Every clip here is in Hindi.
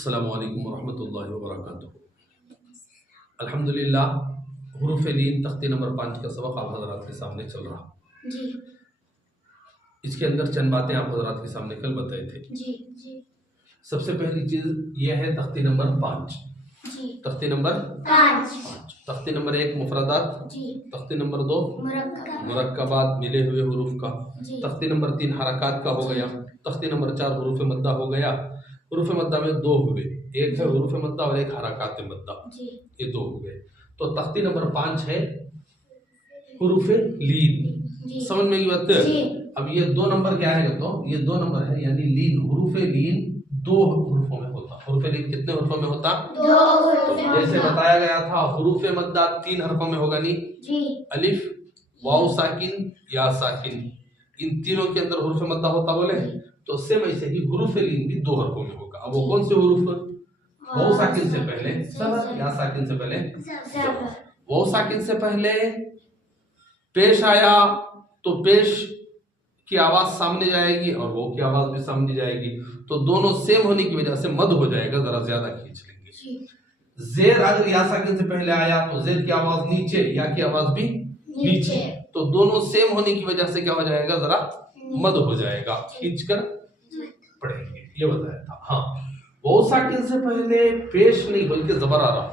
अस्सलामु अलैकुम वरहमतुल्लाहि वबरकातुहू। अल्हम्दुलिल्लाह, हुरूफ लीन तख्ती नंबर 5 का सबक आप हज़रात के सामने चल रहा जी। इसके अंदर चंद बातें आप हज़रात के सामने कल बताए थे जी। सबसे पहली चीज़ यह है तख्ती नंबर 5 जी। तख्ती नंबर 5। तख्ती नंबर 1 मुफरदात जी। तख्ती नंबर 2 मुरक्कबात मिले हुए हुरूफ का। तख्ती नंबर 3 हरकात का हो गया। तख्ती नंबर 4 हुरूफ मद्दा हो गया। हुरूफ मद्दा में 2 हुए, एक है हुरूफ मद्दा और एक हरकात मद्दा, ये 2 हो गए। तो तख्ती नंबर 5 है हुरूफ लीन। समझ में ये बात? अब ये 2 नंबर क्या है? तो ये 2 नंबर है, यानी लीन, हुरूफ लीन 2 हुरूफों में होता। हुरूफ लीन कितने हुरूफों में होता? 2 हुरूफों में। जैसे बताया गया था हुरूफ मद्दा 3 हरफों में होगा नहीं जी। अलिफ, वाव साकिन, या साकिन, इन तीनों के अंदर हुरूफ मद्दा होता बोले। तो सेम ऐसे ही हुरूफ लीन भी 2 हरफों में होगा। अब वो कौन से हुरूफ? वाव साकिन से पहले ज़बर, या साकिन से पहले ज़बर। वाव साकिन से पहले पेश आया तो पेश की आवाज सामने जाएगी और वो की आवाज भी सामने जाएगी, तो दोनों सेम होने की वजह से मद हो जाएगा, जरा ज्यादा खींच लेंगे। जेर अगर या साकिन से पहले आया तो जेर की आवाज नीचे, या की आवाज भी नीचे, तो दोनों सेम होने की वजह से क्या हो जाएगा? जरा मद हो जाएगा, खींचकर पढ़ेंगे, ये बताया था। हाँ, वो साकिन से पहले पेश नहीं बल्कि जबर आ रहा,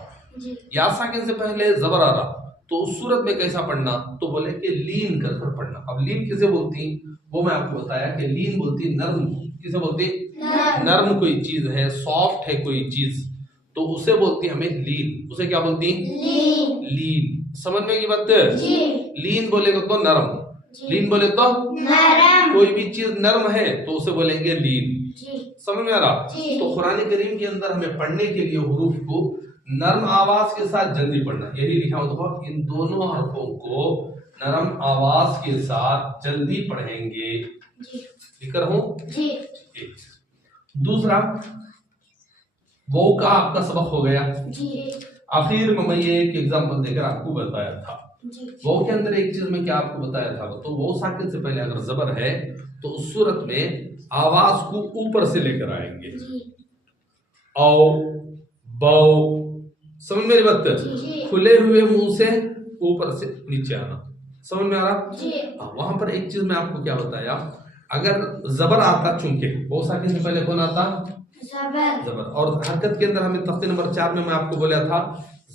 या साकिन से पहले जबर आ रहा, तो उस सूरत में कैसा पढ़ना? तो बोले कि लीन कर कर पढ़ना। अब लीन किसे बोलती, वो मैं आपको बताया कि लीन बोलती नरम। किसे बोलती? नरम कोई चीज है, सॉफ्ट है कोई चीज, तो उसे बोलती हमें लीन। उसे क्या बोलती? लीन। समझ में की बात? लीन बोलेगा तो नरम, लीन बोले तो नरम। कोई भी चीज नरम है तो उसे बोलेंगे लीन। समझ में आ रहा? तो कुरान करीम के अंदर हमें पढ़ने के लिए हुरूफ को नरम आवाज के साथ जल्दी पढ़ना, यही लिखा हुआ था। इन दोनों हरफों को नरम आवाज के साथ जल्दी पढ़ेंगे। लिख रहा हूं। दूसरा, वो का आपका सबक हो गया। आखिर में मैं ये एक एग्जांपल देकर आपको बताया था। वो के अंदर एक चीज में क्या आपको बताया था, तो वो साकिन से पहले अगर जबर है तो उस सूरत में आवाज को ऊपर से लेकर आएंगे। औ, बौ, समझ मेरी बात? खुले हुए मुंह से ऊपर से नीचे आना। समझ में आ रहा? वहां पर एक चीज मैं आपको क्या बताया, अगर जबर आता, चूंकि वो साकिन से पहले कौन आता? जबर। और हरकत के अंदर हमें तख्ते नंबर 4 में मैं आपको बोला था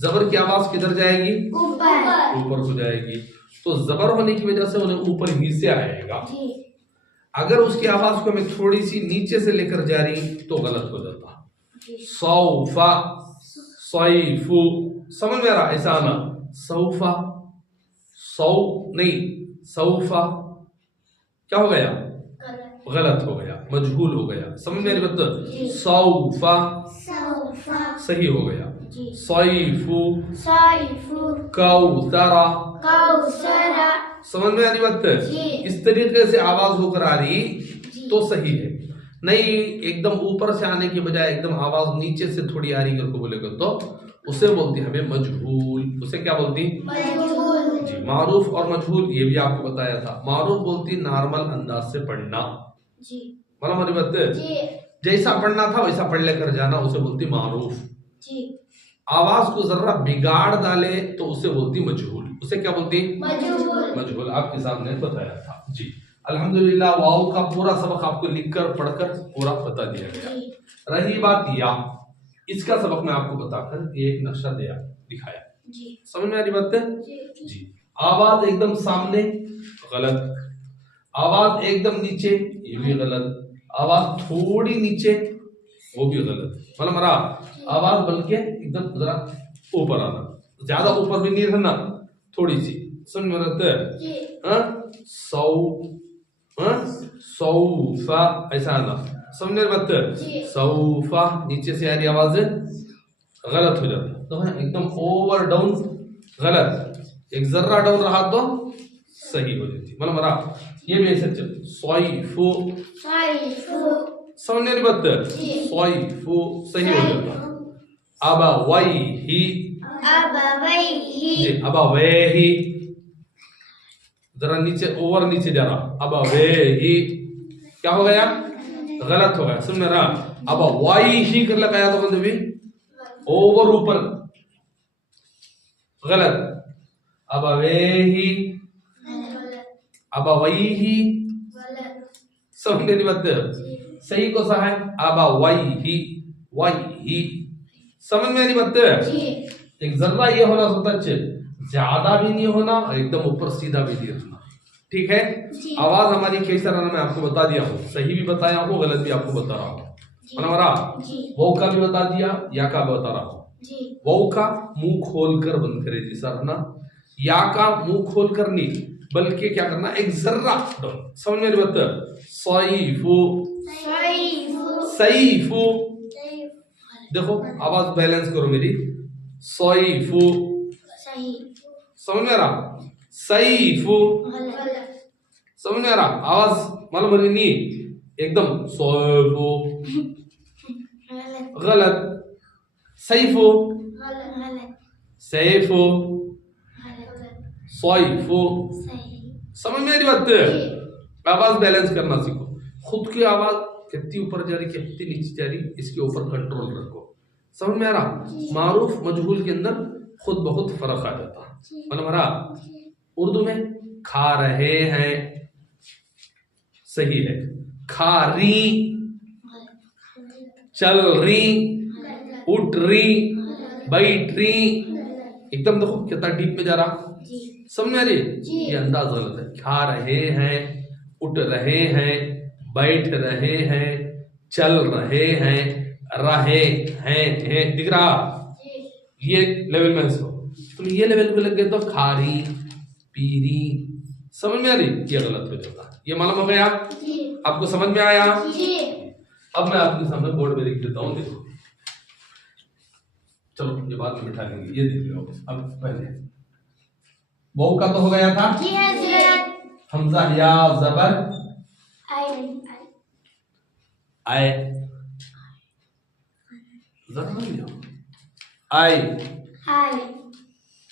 जबर की आवाज किधर जाएगी? ऊपर हो जाएगी। तो जबर होने की वजह से उन्हें ऊपर ही से आएगा। अगर उसकी आवाज को मैं थोड़ी सी नीचे से लेकर जा रही तो गलत हो जाता। सौफा, सैफु, समझ में आ रहा? ऐसा आना, सौफा, सौ नहीं, सौफा क्या हो गया? गलत हो गया, मजहूल हो गया। समझ में आ रही? सौफा सही हो गया। सैफु, कौसरा, समझ में आ रही बात? इस तरीके से आवाज होकर आ रही तो सही है। नहीं, एकदम ऊपर से आने के बजाय एकदम आवाज नीचे से थोड़ी आ रही करके बोलेगा तो उसे बोलती हमें मजहूल। उसे क्या बोलती? मजहूल जी। मारूफ और मजहूल ये भी आपको बताया था। मारूफ बोलती नॉर्मल अंदाज से पढ़ना जी, मतलब हमारी बात जैसा पढ़ना था वैसा पढ़ लेकर जाना, उसे बोलती मारूफ जी। आवाज को जरा बिगाड़ डाले तो उसे बोलती मजहूल। उसे क्या बोलती? मजहूल। आपके सामने बताया था जी। अल्हम्दुलिल्लाह, वाव का पूरा सबक आपको लिखकर पढ़कर पूरा बता दिया गया। रही बात या, इसका सबक मैं आपको बताकर एक नक्शा दिखाया जी। समझ में आ रही बात है जी। आवाज एकदम सामने गलत, आवाज एकदम नीचे ये भी गलत, आवाज थोड़ी नीचे वो भी गलत। मतलब हमारा आवाज बल्कि एकदम जरा ऊपर आना, ज्यादा ऊपर भी नहीं रहना, थोड़ी सी। समझ में रहता है? सौ, सौफा ऐसा आना। समझ में बात? सौफा नीचे से आ रही आवाज गलत हो जाता, तो एकदम ओवर डाउन गलत, एक जर्रा डाउन रहा तो सही हो जाती। मतलब हमारा ये भी ऐसे चल, सैफु, समझ नहीं बात? सैफु सही हो जाता। अबवैही जी, अबवैही जरा नीचे, ओवर नीचे जा रहा, अबवैही क्या हो गया? गलत हो गया, सुन मेरा। अब वाई ही कर लगाया तो बंदे भी ओवर ऊपर, गलत। अब वे ही, अब वही ही, समझे नहीं बात? सही को सा है अब वही ही, समझ में नहीं बात? एक जर्रा ये होना सच, ज्यादा भी नहीं होना और एकदम ऊपर सीधा भी नहीं होना, ठीक है। आवाज हमारी कैसा रहना मैं आपको बता दिया हूँ, सही भी बताया हूँ, गलत भी आपको बता रहा हूँ, हमारा वो का भी बता दिया, या का भी बता रहा हूँ। वो का मुंह खोलकर बंद करे जी सर, है ना। या का मुंह खोलकर नहीं, बल्कि क्या करना, एक जर्रा डाउन, समझ में नहीं बात? सईफू, सईफू, देखो आवाज बैलेंस करो मेरी, सईफू, समझ में आ रहा? सईफू, समझ में आ रहा? आवाज मालूम नहीं, एकदम सईफू, गलत। सईफू, सईफू, सईफू, समझ में आ रही बात? आवाज बैलेंस करना सीखो, खुद की आवाज कितनी ऊपर जा रही कितनी नीचे जा रही, इसके ऊपर कंट्रोल रखो, समझ में आ रहा? मारूफ मजहूल के अंदर खुद बहुत फर्क आ जाता है, मतलब हमारा उर्दू में खा रहे हैं सही है, खा रही, चल रही, उठ रही, बैठ रही, एकदम देखो कितना डीप में जा रहा, समझ में आ रही? ये अंदाज गलत है। खा रहे हैं, उठ रहे हैं, बैठ रहे हैं, चल रहे हैं, हैं, दिख रहा? ये लेवल में इसको तुम ये लेवल पे लग गए तो खा रही, पी रही, समझ में आ रही? ये गलत हो जाता, ये मालूम हो गया? आपको समझ में आया? अब मैं आपके सामने बोर्ड में लिख देता हूँ, देखो, चलो ये बाद में बिठा लेंगे, ये देख लो। अब पहले वाव का तो हो गया था, हमजा या जबर आई, आई,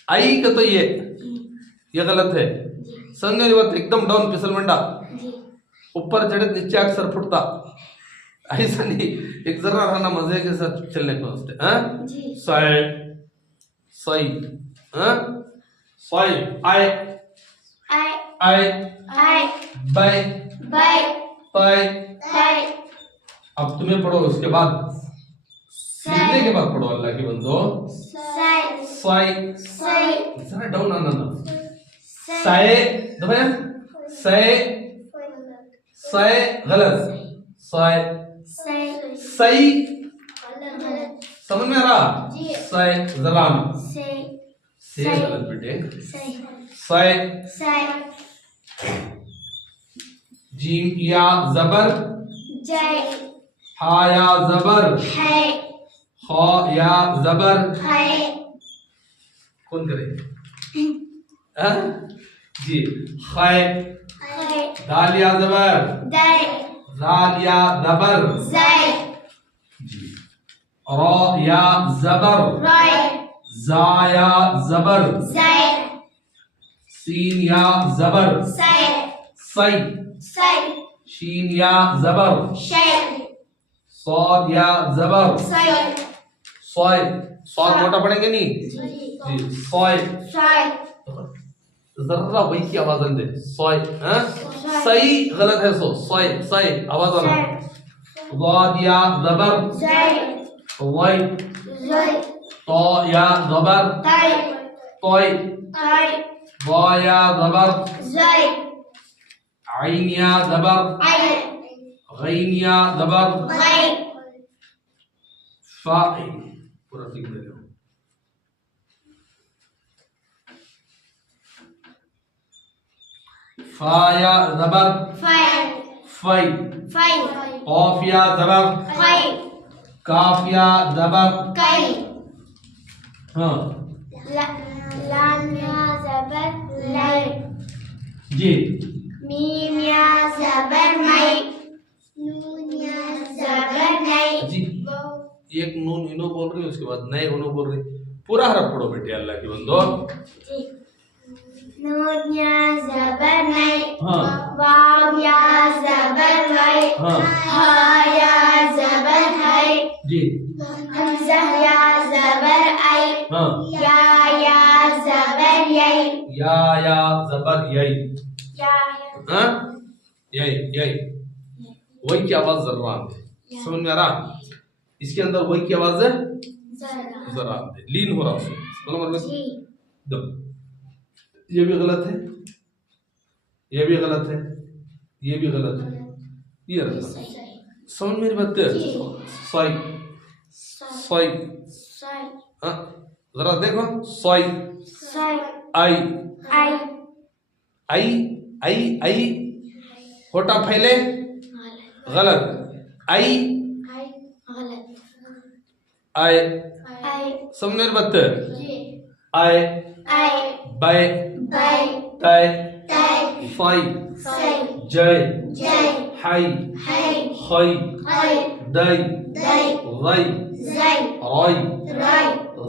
आई का तो ये गलत है, समझने की बात? एकदम डाउन फिसल मंडा, ऊपर चढ़े नीचे अक्सर फुटता, ऐसा नहीं, एक जरा रहना मजे के साथ चलने को वास्ते, हाँ? साइड, साइड, हाँ? साइड, आई, बाय, बाय, अब तुम्हें पढ़ो, उसके बाद सीखने के बाद पढ़ो अल्लाह के बंदो, साई, जरा डाउन आना ना, साए, दबाया, साए, साए गलत, साए, सही, समझ में आ रहा? साए जरा से गलत बेटे, साए, जीम या जबर, हा या जबर, हा या जबर, कौन करे? जी, खाए, दाल या जबर, जाल या जबर, जी, रा या जबर, जा या जबर, सीन या जबर, सई, शीन या जबर, सौद या जबर, सॉय, सॉद मोटा पड़ेंगे नहीं जी, सॉय, जरा वही की आवाज दे, सॉय, सही गलत है, सो सॉय, सही आवाज आना, वाद या जबर, वाई, तो या जबर, तोय, वा या जबर, आइन या जबर, गैन या जबर, फाई, पूरा लिख दे लो, फा या जबर, फई, कॉफ या जबर, काफ या जबर, हाँ, लाम या जबर, लाई, जी, मीम या जबर, मई, नून या जबर, नई, जी, एक नून इनो बोल रही है, उसके बाद नए उनो बोल रही, पूरा हरफ पढ़ो बेटे अल्लाह की बंदो, नून या जबर, नई, हाँ, वाव या जबर, हाँ हा या ज़बर है जी हमज़ा या ज़बर आई हाँ या ज़बर यई या जबर यई या हाँ यई यई वही की आवाज जर्रा है समझ में आ रहा इसके अंदर वही की आवाज है जरा लीन हो रहा उसमें मतलब जी दम ये भी गलत है ये भी गलत है ये भी गलत है ये गलत समझ मेरी बात सॉई सॉई साई हाँ जरा देखो सॉई साई आई आई आई आई आई होठा फैले गलत आई आई गलत आए आई समझ मेरी बात जी आए आई बाय बाय ताय ताई फाई साई जय जय हाई हाई खई हाई दाई दाई राई जाई राई राई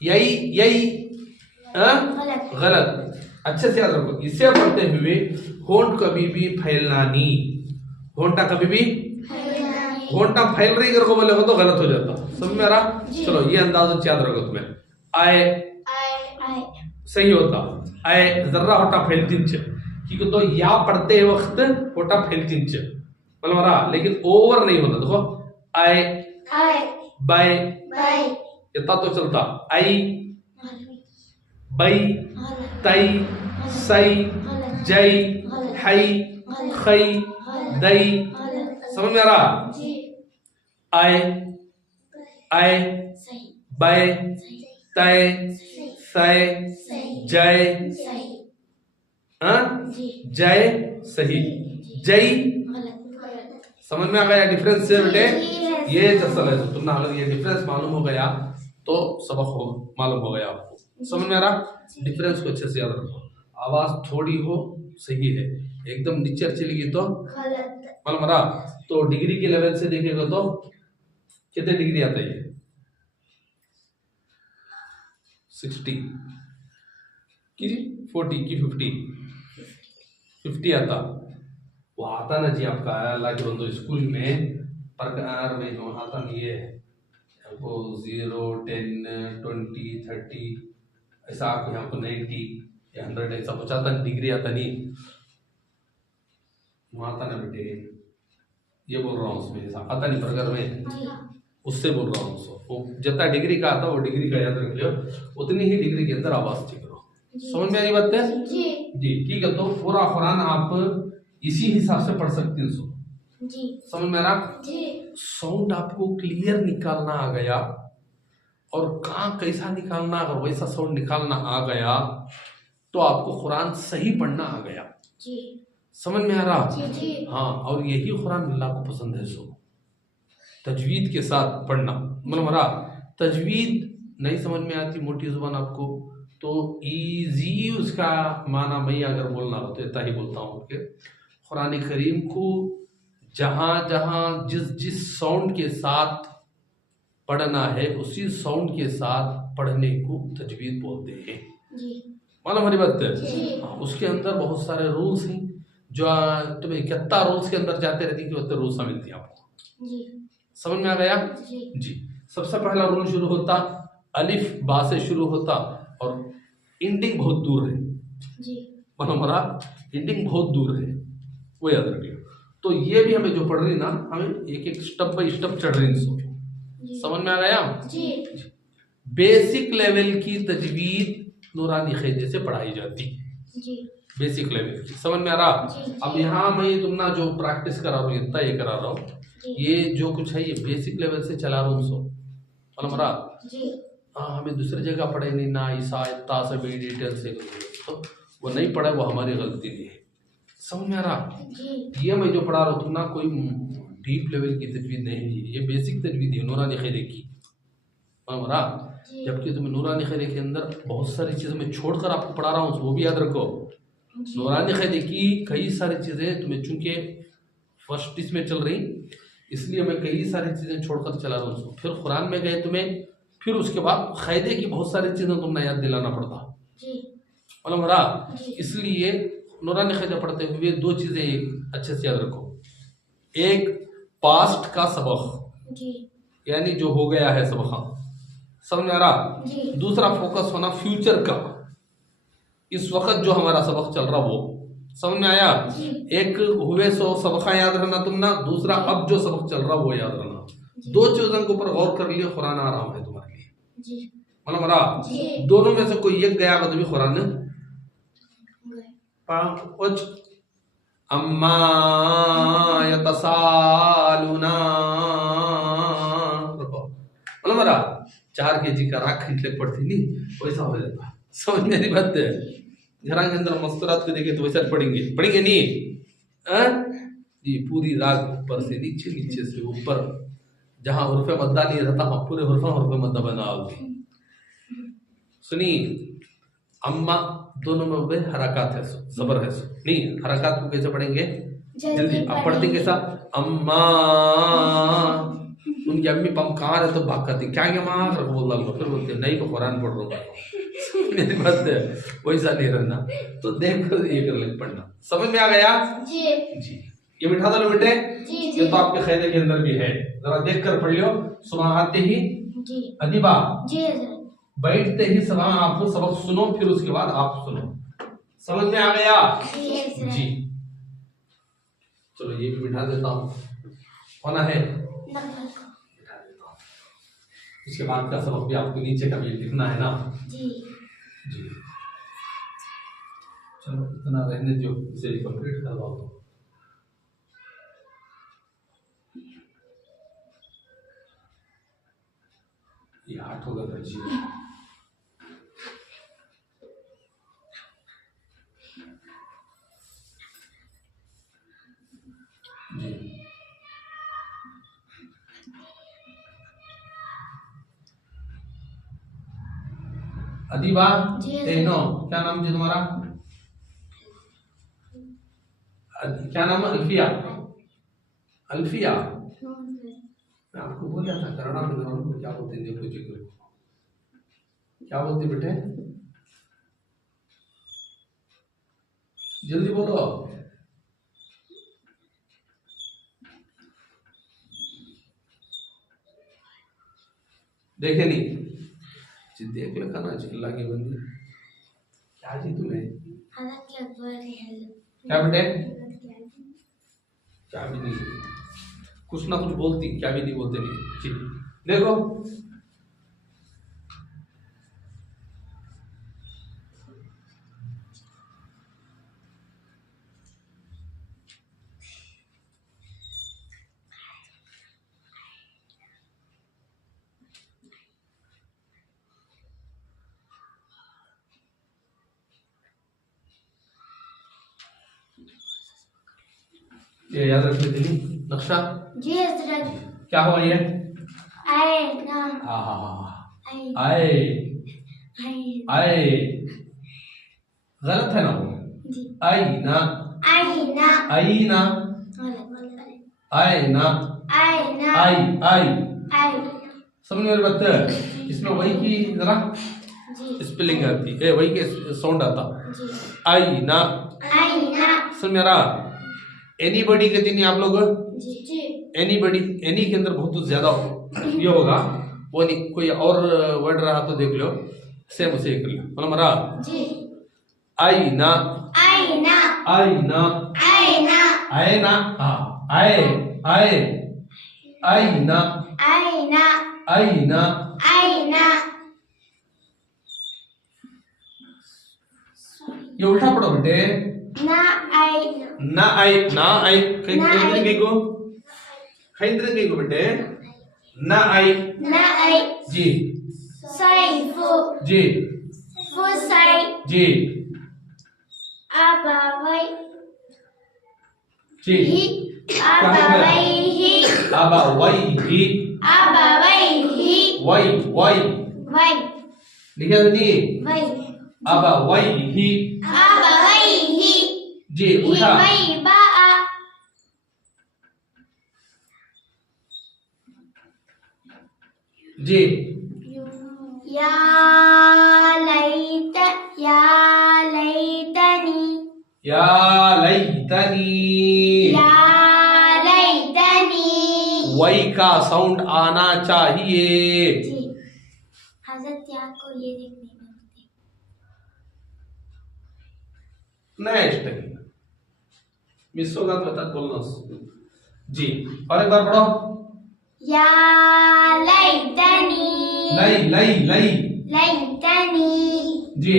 यही यही गलत गलत अच्छे से याद रखो इसे पढ़ते हुए होंठ कभी भी फैलना नहीं होंठा कभी भी होंठा फैल रही अगर को बोले हो तो गलत हो जाता समझ में आ रहा चलो ये अंदाज याद रखो तुम्हें आए आई आई सही होता आए जर्रा होठा फैलतींच क्योंकि तो या पढ़ते वक्त होठा फैलतींच मतलब रहा लेकिन ओवर नहीं होता देखो आए आई बाय बाय इतना तो चलता आई बई गलत तई सई जई हई खई दई गलत समझ में आ रहा जी आए आए सही बाय तय सय सही जय सही हाँ जी जय सही जय गलत समझ में आ गया डिफरेंस से बेटे जी, ये दरअसल है तुमने अगर ये डिफरेंस मालूम हो गया तो सबक हो मालूम हो गया आपको समझ में आ रहा डिफरेंस को अच्छे से याद रखो आवाज थोड़ी हो सही है एकदम नीचे चली गई तो गलत मालूम रहा तो डिग्री के लेवल से देखेगा तो कितने डिग्री आता है 60 की 40 की 50 आता वो आता ना जी आपका अल्लाह के बंदो स्कूल में प्रकार में जो आता नहीं है आपको 0 10 20 30 ऐसा आपको यहाँ को 90 या 100 ऐसा कुछ आता नहीं डिग्री आता नहीं वहाँ आता ना बेटे ये बोल रहा हूँ उसमें ऐसा आता नहीं प्रकार में उससे बोल रहा हूँ उसको वो जितना डिग्री का आता वो डिग्री का याद रख लियो उतनी ही डिग्री के अंदर आवाज ठीक करो समझ में आई बात है जी जी ठीक है तो पूरा कुरान आप इसी हिसाब से पढ़ सकते हैं उसको जी समझ में आ रहा जी साउंड आपको क्लियर निकालना आ गया और कहाँ कैसा निकालना अगर वैसा साउंड निकालना आ गया तो आपको कुरान सही पढ़ना आ गया जी समझ में आ रहा जी जी हाँ और यही कुरान अल्लाह को पसंद है सो तजवीद के साथ पढ़ना मतलब रहा तजवीद नहीं समझ में आती मोटी जुबान आपको तो इजी उसका माना मैं अगर बोलना हो तो इतना ही बोलता हूँ कि कुरान करीम को जहाँ जहाँ जिस जिस साउंड के साथ पढ़ना है उसी साउंड के साथ पढ़ने को तजवीद बोलते हैं जी मालूम हमारी बात है जी हाँ, उसके अंदर बहुत सारे रूल्स हैं जो तुम्हें कितना रूल्स के अंदर जाते रहती कि उतने रूल्स मिलती हैं आपको जी समझ में आ गया जी जी सबसे पहला रूल शुरू होता अलिफ बा से शुरू होता और इंडिंग बहुत दूर है जी मतलब हमारा इंडिंग बहुत दूर है वो याद रखिए तो ये भी हमें जो पढ़ रही ना हमें एक एक स्टेप बाई स्टेप चढ़ रही सो जी समझ में आ गया जी बेसिक लेवल की तजवीद नूरानी क़ायदे से पढ़ाई जाती जी बेसिक लेवल की समझ में आ रहा जी अब यहाँ मैं तुमना जो प्रैक्टिस करा रहा हूँ इतना ये करा रहा हूँ ये जो कुछ है ये बेसिक लेवल से चला रहा हूँ सो मतलब रहा जी हाँ हमें दूसरी जगह पढ़े नहीं ना ईसा इतना सभी डिटेल से तो वो नहीं पढ़ा वो हमारी गलती नहीं है समझ में आ रहा जी ये मैं जो पढ़ा रहा हूँ ना कोई डीप लेवल की तजवीज़ नहीं है ये बेसिक तजवीज़ है नूरानी क़ायदे की हमारा। जी जबकि तुम्हें नूरानी क़ायदे के अंदर बहुत सारी चीज़ें मैं छोड़कर आपको पढ़ा रहा हूँ, वो भी याद रखो। जी नूरानी क़ायदे की कई सारी चीज़ें तुम्हें चूंकि फर्स्ट इसमें चल रही, इसलिए मैं कई सारी चीज़ें छोड़कर चला रहा हूँ। फिर कुरान में गए तुम्हें, फिर उसके बाद क़ायदे की बहुत सारी चीज़ें तुमने याद दिलाना पड़ता, जी मालूम रहा। जी इसलिए नूरानी क़ायदा पढ़ते हुए दो चीज़ें एक अच्छे से याद रखो। एक पास्ट का सबक, जी यानी जो हो गया है सबक, समझ में आ रहा। जी दूसरा फोकस होना फ्यूचर का, इस वक्त जो हमारा सबक चल रहा वो, समझ में आया। जी एक हुए सो सबक याद रखना तुम ना, दूसरा अब जो सबक चल रहा वो याद रखना। दो चीजों के ऊपर गौर कर लिए, कुरान आराम है तुम्हारे लिए, जी मतलब रहा। जी दोनों में से कोई एक गया तो भी कुरान उच अम्मा यतसालुना, मतलब रहा 4 kg का राख खींच ले पड़ती नहीं, वैसा हो जाता। समझ मेरी बात है। घर के अंदर मस्तूरात को देखे तो वैसा पढ़ेंगे नहीं जी। पूरी राग ऊपर से नीचे, नीचे से ऊपर, जहां हुर्फ़े मद्दा नहीं रहता वहां पूरे हुर्फ़े मद्दा बना होगी। सुनिए, अम्मा दोनों में वे हरकत है, जबर है नहीं। हरकत को कैसे पढ़ेंगे जल्दी, आप पढ़ते कैसा, अम्मा उनकी अम्मी पम कहाँ रहे तो भागती क्या माँ बोल रहा, फिर बोलते नहीं तो कुरान पढ़ रहा हूँ। मेरी बात है, वैसा नहीं रहना। तो देख कर ये कर ले पढ़ना, समझ में आ गया जी जी। ये बिठा दो बेटे, जी ये तो आपके क़ायदे के अंदर भी है, जरा देख कर पढ़ लो। सुबह आते ही जी अदीबा, जी बैठते ही सुबह आपको सबक सुनो, फिर उसके बाद आप सुनो। समझ में आ गया जी। चलो ये भी बिठा देता हूँ, होना है बिठा देता हूँ। इसके बाद का सबक भी आपको नीचे का भी लिखना है ना जी जी। चलो इतना रहने दो, इसे कंप्लीट करवाओ तो। ये 8 होगा तो जी जी। अदीबा जी नो, क्या नाम जी तुम्हारा, क्या नाम है, अल्फिया। अल्फिया, मैं आपको बोला था कन्नड़ा में उनको क्या बोलते हैं, देखो जी क्या बोलते बेटे, जल्दी बोलो। देखे नहीं जी, देख लो खाना चिल्ला के बंदी क्या जी तुम्हें क्या बेटे, क्या भी नहीं, कुछ ना कुछ बोलती, क्या भी नहीं बोलते नहीं जी। देखो ये याद रख लेते नहीं नक्शा जी क्या हुआ ये, आए ना आए आए, गलत है ना वो, जी आई ना आई ना आई ना आई ना आई ना आई आई, आई समझ मेरी बात है। इसमें वही की जरा जी स्पेलिंग आती है, वही के साउंड आता, जी आई ना, समझ मेरा। एनीबॉडी कहते नहीं आप लोग, जी जी एनीबॉडी, एनी के अंदर बहुत ज्यादा ये होगा, वो नहीं कोई और वर्ड रहा तो देख लो, सेम उसे कर लो, मतलब मरा जी आई ना आई ना आई ना आई ना आए ना, हाँ आए आए, आई ना आई ना आई ना, आई ना, ये उल्टा पढ़ो बेटे, ना आई ना आई ना आई, कहीं ना आई। कहीं को कहीं को बेटे, ना आई ना आई जी साई फु जी फु साई जी आबावाई जी, ही आबावाई ही आबावाई ही आबावाई ही वै वै वै लिखा नी वै अब वै ही जी उठा वै बा जी या लैतनी या लैतनी वै का साउंड आना चाहिए जी हजरत या को ये देखने में होते नेक्स्ट मिस होगा तो बता बोलना जी और एक बार पढ़ो या लैतनी लै लै लै लैतनी जी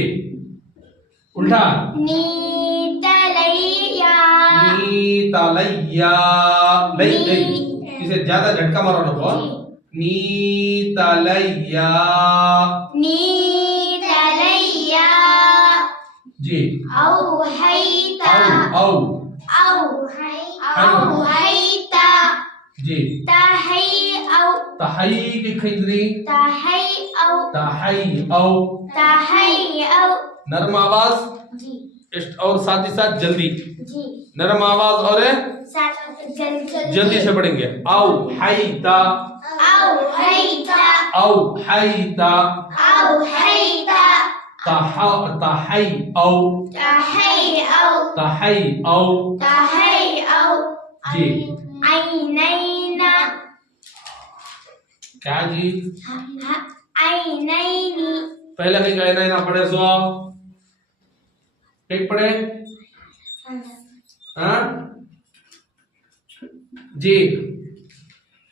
उल्टा नीतलैया नीतलैया लै लै इसे ज्यादा झटका मारो ना को नीतलैया नीतलैया जी औ हैता औ औ हैता जी तहै औ तहई की खिंजरी तहै औ नरम आवाज जी और साथ ही साथ जल्दी जी नरम आवाज और जल्दी से पढ़ेंगे औ हैता औ हैता औ हैता तहै औ जी ऐनैना क्या जी ऐनैनी पहले कहीं कहना ना पढ़े सो एक पढ़े हाँ जी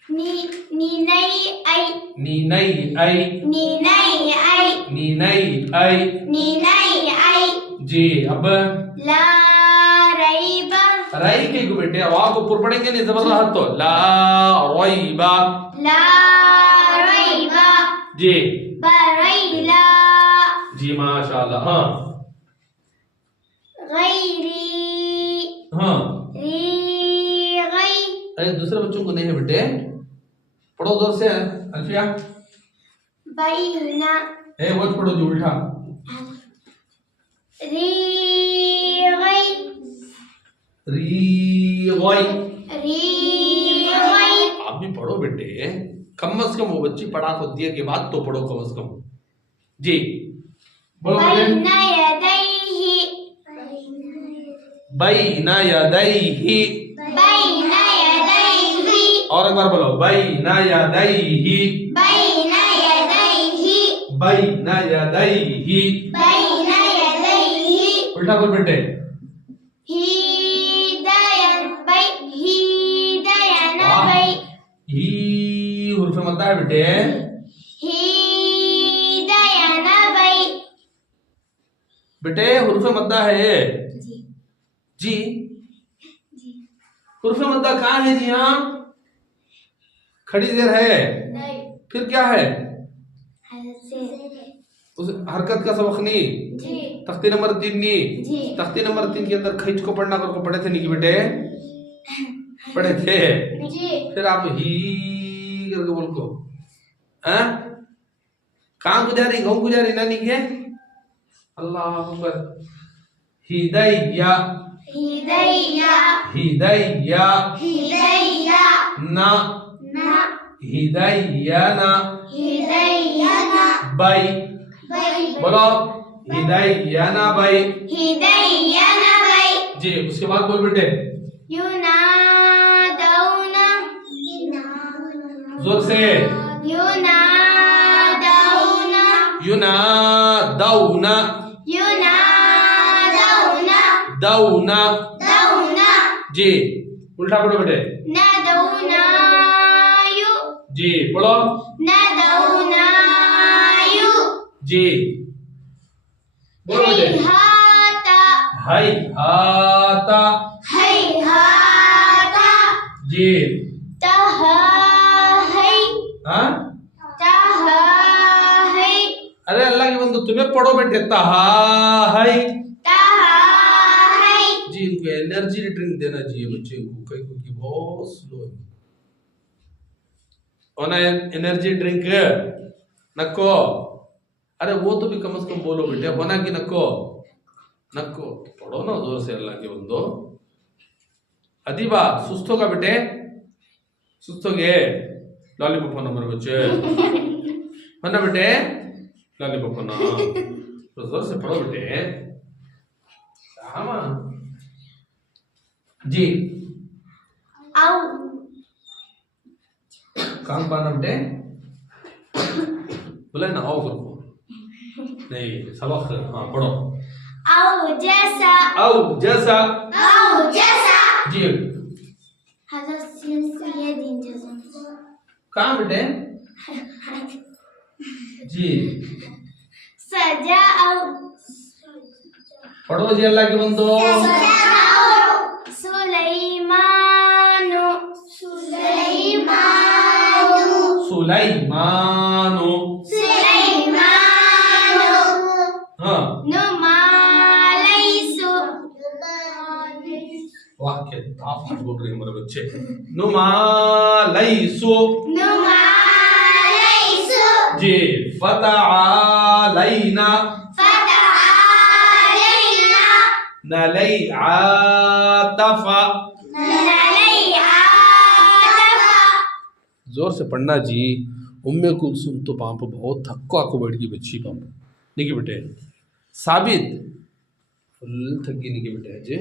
नीनै ऐ नीनै ऐ जी अब ला रैब राई के को बेटे वाह को ऊपर पढ़ेंगे नहीं जबर रहा तो ला रैबा जी बरैला जी माशाल्लाह हाँ गैरी हाँ री गै अरे दूसरे बच्चों को नहीं है बेटे पढ़ो जोर से अल्फिया बैना ए वो पढ़ो जो उल्टा री गै आप भी पढ़ो बेटे कम से कम वो बच्ची पढ़ा को दिए के बाद तो पढ़ो कम से कम जी बोलो बैना यदैहि और एक बार बोलो बैना यदैहि उल्टा बोल बेटे ही हुर्फ मद्दा है बेटे बेटे हुर्फ मद्दा है जी हुर्फ मद्दा कहाँ है जी यहाँ खड़ी देर है फिर क्या है उस हरकत का सबक नहीं तख्ती नंबर 3 नहीं तख्ती नंबर 3 के अंदर खींच को पढ़ना कर को पढ़े थे नहीं कि बेटे पढ़े थे फिर आप ही करके बोल को हैं कहाँ गुजारी गाँव गुजारी ना नहीं है अल्लाह अकबर हिदैया ना हिदैयाना बाई बोलो हिदैयाना बाई जी उसके बाद बोल बेटे युनादौना जोर से युनादौना दौना जी उल्टा पढ़ो बेटे नदौनायु जी पढ़ो नदौनायु जी बोलो बेटे हैहाता जी हाँ अरे अल्लाह के बंदो तुम्हें पढ़ो बेटे तहा है जी इनको एनर्जी ड्रिंक देना चाहिए बच्चे को कई को की बहुत स्लो है और ना एनर्जी ड्रिंक नको, अरे वो तो भी कम से कम बोलो बेटे, होना कि नको, नको। पढ़ो ना जोर से अल्लाह के बंदो। अदीबा सुस्त होगा बेटे, सुस्त हो गए, लॉलीपॉप होना मेरे बच्चे, है ना बेटे, लॉलीपॉप होना, तो जोर से पढ़ो बेटे। हाँ जी, आओ काम पाना बेटे, बोले ना आओ करो, नहीं सबक, हाँ पढ़ो। आओ जैसा, आओ जैसा, आओ जैसा। जी हज़रत सैयद जज़म। कहाँ बेटे, जी सजा आओ, पढ़ो जी अल्लाह के बंदो। सुलैमानो, सुलैमानो, सुलैमानो, सुलैमानो, हाँ नुमालैसु, वाह क्या आप बोल रहे हैं मेरे बच्चे। नुमालैसु, नुमालैसु, जी फतआलैना, फतआलैना, नलैआतफा, नलैआतफा। जोर से पढ़ना जी। उम्मे कुलसुम तो पांप बहुत थक्को आको बैठ गई बच्ची पांप निकी बेटे, साबित फुल थकी निकी बेटे जी,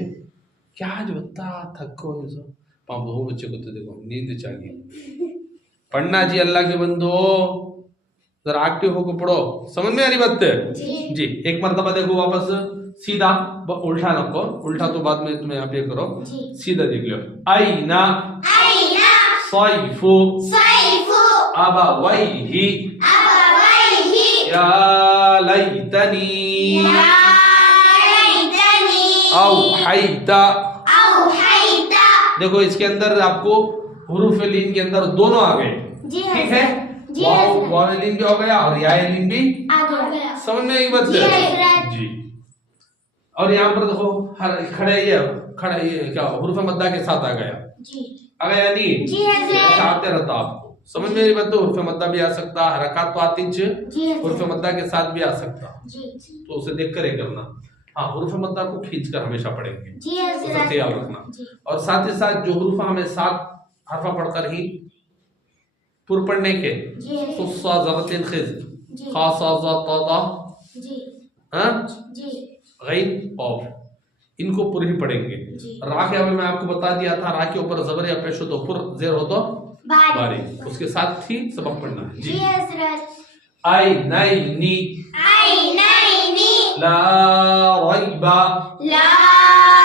क्या आज बता थक्को है सो पांप हो बच्चे को, तो देखो नींद चाहिए। पढ़ना जी अल्लाह के बंदो, जरा एक्टिव होकर पढ़ो, समझ में आ रही बात जी। एक मरतबा देखो वापस सीधा, उल्टा नको, उल्टा तो बाद में तुम्हें आप ये करो, सीधा देख लो। आईना, आईना, सैफु, सैफु, अबवैहि, अबवैहि, या लैतनी, या लैतनी, औहैता। औहैता। देखो इसके अंदर आपको हुरूफ लीन के अंदर दोनों आ गए, जी ठीक है, वाव लीन भी हो गया और या लीन भी आ गया। समझ में एक बात जी। और यहाँ पर देखो हर खड़े ये क्या हुरूफ मद्दा के साथ आ गया, जी आ गया नहीं, जी हज़रत। आते रहता आपको समझ में नहीं बात। हुरूफ मद्दा भी आ सकता, हरकत तो आती जी हुरूफ मद्दा के साथ भी आ सकता, जी तो उसे देख कर ही करना। हाँ हुरूफ मद्दा को खींच कर हमेशा पढ़ेंगे, जी उसका ख्याल रखना। जी। और साथ ही साथ जो हुरूफ हमें 7 हरफा पढ़कर ही पुर पढ़ने के, जी खुस्सा ज़गतिन खिज़, जी खासा ज़ाता, जी हाँ जी गैन ऑफ, इनको पुर ही पढ़ेंगे। जी। रा के अवल में आपको बता दिया था, रा के ऊपर जबर या पेश हो तो पुर, जेर हो तो बारी, उसके साथ ही सबक पढ़ना है जी हज़रत। आई नैनी, ऐनैनी, ला रैबा, ला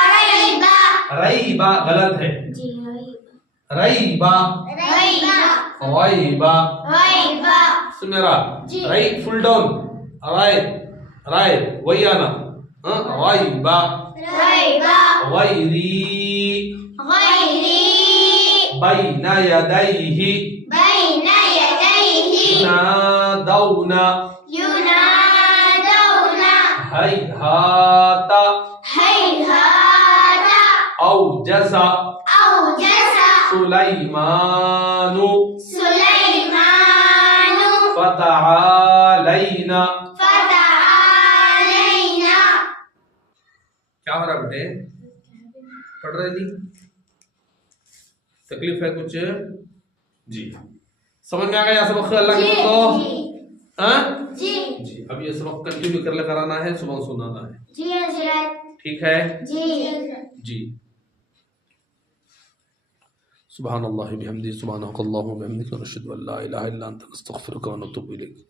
रैबा, रैबा गलत है, जी रैबा, रैबा, रैबा रैबा, सुमेरा, जी। राई फुल डाउन, राय राय वही आना, हाँ रैबा, रैबा, गैरी, गैरी, बैना यदैहि, बैन यदैहि, युनादौना, युनादौना, हैहाता, हैहाता, औजसा, औजसा, सुलैमानु, सुलैमानु, फतआलैना। फतआलैना। क्या हो रहा बेटे, पढ़ रहे नहीं, तकलीफ है कुछ जी? समझ में आ गया सबक अल्लाह के बंदो? हाँ जी जी। अब ये सबक कंटिन्यू कर कराना है, सुबह सुनाना है, जी हज़रत। ठीक है जी जी। सुभान अल्लाह बिहम्दिही, सुभानक अल्लाहुम्मा व बिहम्दिका, नशहदु अल्ला इलाहा इल्ला अंता, नस्तगफिरुका व नतूबु इलैक।